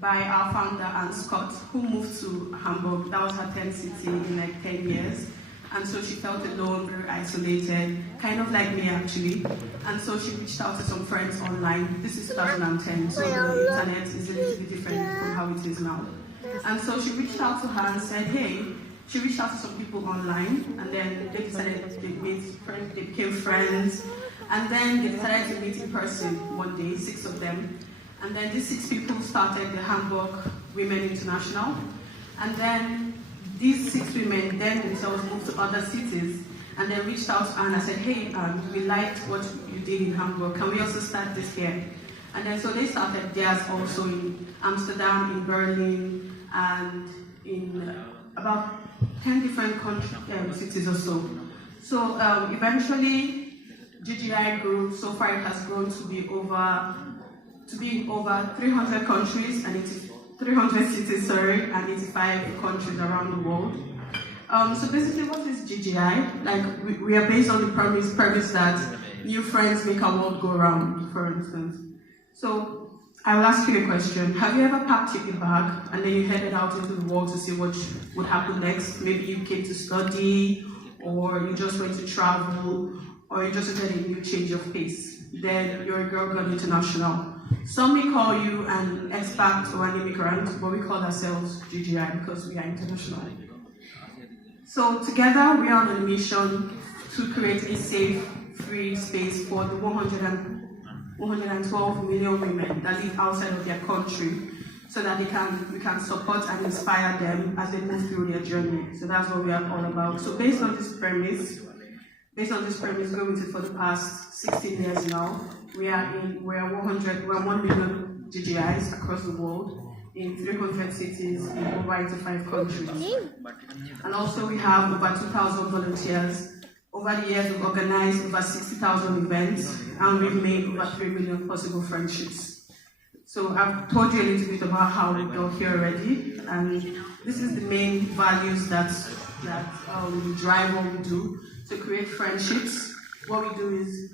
by our founder, Anne Scott, who moved to Hamburg. That was her 10th city in like 10 years. And so she felt alone, very isolated, kind of like me actually. And so she reached out to some friends online. This is 2010, so the internet is a little bit different from how it is now. And so she reached out to her and said, hey, she reached out to some people online, and then they decided they became friends. And then they decided to meet in person one day, 6 of them. And then these 6 people started the Hamburg Women International. And then these 6 women then themselves moved to other cities, and they reached out to Anne and said, hey, we liked what you did in Hamburg, can we also start this here? And then so they started theirs also in Amsterdam, in Berlin, and in about 10 different cities or so. So eventually, GGI grew. So far it has grown to be in over 300 countries and 300 cities, and 85 countries around the world. So basically, what is GGI? Like, we are based on the premise that new friends make our world go round, for instance. So I will ask you a question. Have you ever packed your bag and then you headed out into the world to see what would happen next? Maybe you came to study, or you just went to travel, or you just wanted a new change of pace. Then you're a Girl Gone International. Some may call you an expat or an immigrant, but we call ourselves GGI because we are international. So together we are on a mission to create a safe, free space for the 112 million women that live outside of their country, so that we can support and inspire them as they move through their journey. So that's what we are all about. So based on this premise, going with it for the past 16 years now, we're 1 million GGIs across the world in 300 cities in over 85 countries. And also we have over 2,000 volunteers. Over the years, we've organized over 60,000 events, and we've made over 3 million possible friendships. So I've told you a little bit about how we got here already, and this is the main values that drive what we do. To create friendships, what we do is,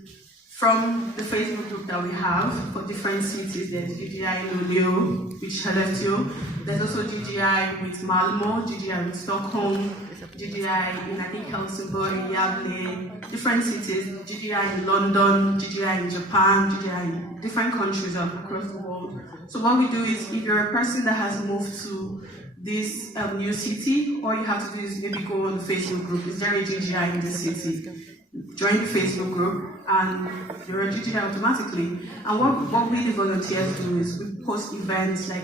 from the Facebook group that we have for different cities, there's GGI in Luleå, which Skellefteå. There's also GGI with Malmö, GGI with Stockholm, GGI in, I think, Helsingborg, Gävle, different cities, GGI in London, GGI in Japan, GGI in different countries across the world. So what we do is, if you're a person that has moved to this new city, all you have to do is maybe go on the Facebook group. Is there a GGI in this city? Join the Facebook group, and you're a GGI automatically. And what we, the volunteers, do is we post events like